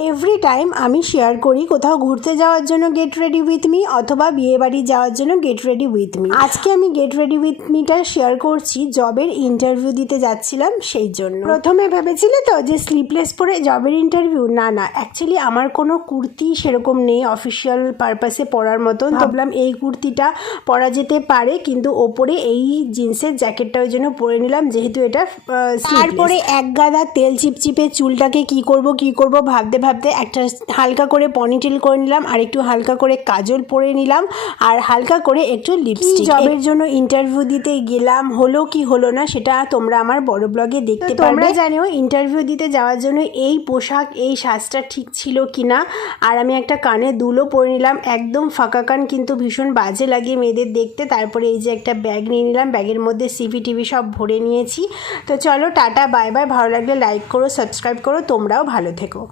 Every time আমি share করি কোথাও ঘুরতে যাওয়ার জন্য গেট রেডি উইথ মি অথবা বিয়েবাড়ি যাওয়ার জন্য গেট রেডি উইথ মি। আজকে আমি গেট রেডি উইথ মিটা শেয়ার করছি জবের ইন্টারভিউ দিতে যাচ্ছিলাম সেই জন্য। প্রথমে ভেবেছিলে তো যে স্লিপলেস পরে জবের ইন্টারভিউ, না অ্যাকচুয়ালি আমার কোনো কুর্তি সেরকম নেই অফিসিয়াল পারপাসে পরার মতন। ভাবলাম এই কুর্তিটা পরা যেতে পারে, কিন্তু ওপরে এই জিন্সের জ্যাকেটটা ওই জন্য পরে নিলাম যেহেতু এটা। তারপরে এক গাদা তেল চিপচিপে চুলটাকে কি করব ভাবতে ভাবতে একটা হালকা করে পনিটেল করে নিলাম, আর একটু হালকা করে কাজল পরে নিলাম, আর হালকা করে একটু লিপস্টিক। জবের জন্য ইন্টারভিউ দিতে গেলাম, হলো কি হলো না সেটা তোমরা আমার বড় ব্লগে দেখতে পারবে। তোমরা জানো ইন্টারভিউ দিতে যাওয়ার জন্য এই পোশাক এই সাজটা ঠিক ছিল কিনা। আর আমি একটা কানে দুলও পরে নিলাম, একদম ফাঁকা কান, কিন্তু ভীষণ বাজে লাগে মেয়েদের দেখতে। তারপরে এই যে একটা ব্যাগ নিয়ে নিলাম, ব্যাগের মধ্যে সিভি টিভি সব ভরে নিয়েছি। তো চলো টাটা বাই বাই, ভালো লাগলে লাইক করো, সাবস্ক্রাইব করো, তোমরাও ভালো থেকো।